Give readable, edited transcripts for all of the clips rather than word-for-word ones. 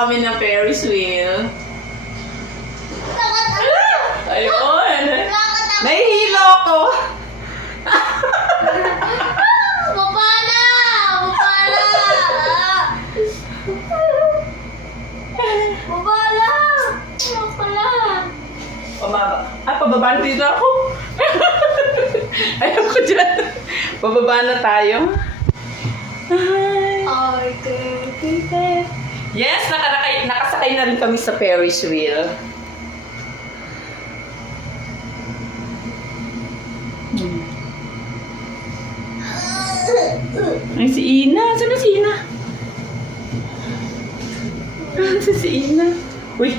kami ng Ferris wheel. Ayun. Nahihilo ko. Mapala! Mapala! Mapala! Mapala! Pababa. Pababa na dito ako. Ayoko dyan. Pababa na tayo. Ay. Okay. Yes, nakasakay na rin kami sa Ferris wheel. Ay, si Ina. Saan na si Ina? Saan si Ina? Uy.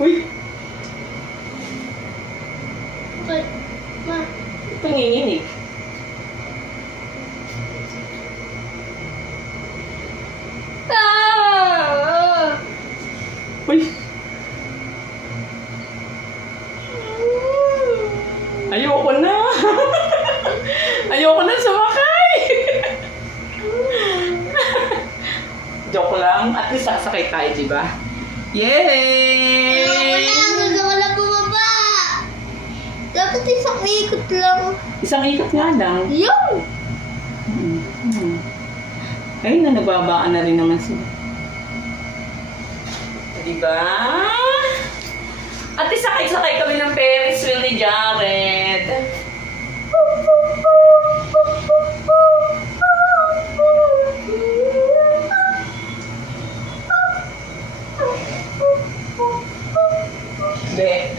Uy. Okay. Ma. Panginginig. Uy. Ayoko na. Ayoko na sumakay. Joke lang. At least sasakay tayo, di ba? Yay! Gusto ko lang bumaba. Dapat isang ikot lang. Isang ikot nga lang. Yung! Ay, nababaan na rin naman sila. Diba? At least sakay kami ng Ferris wheel ni Jared. Be.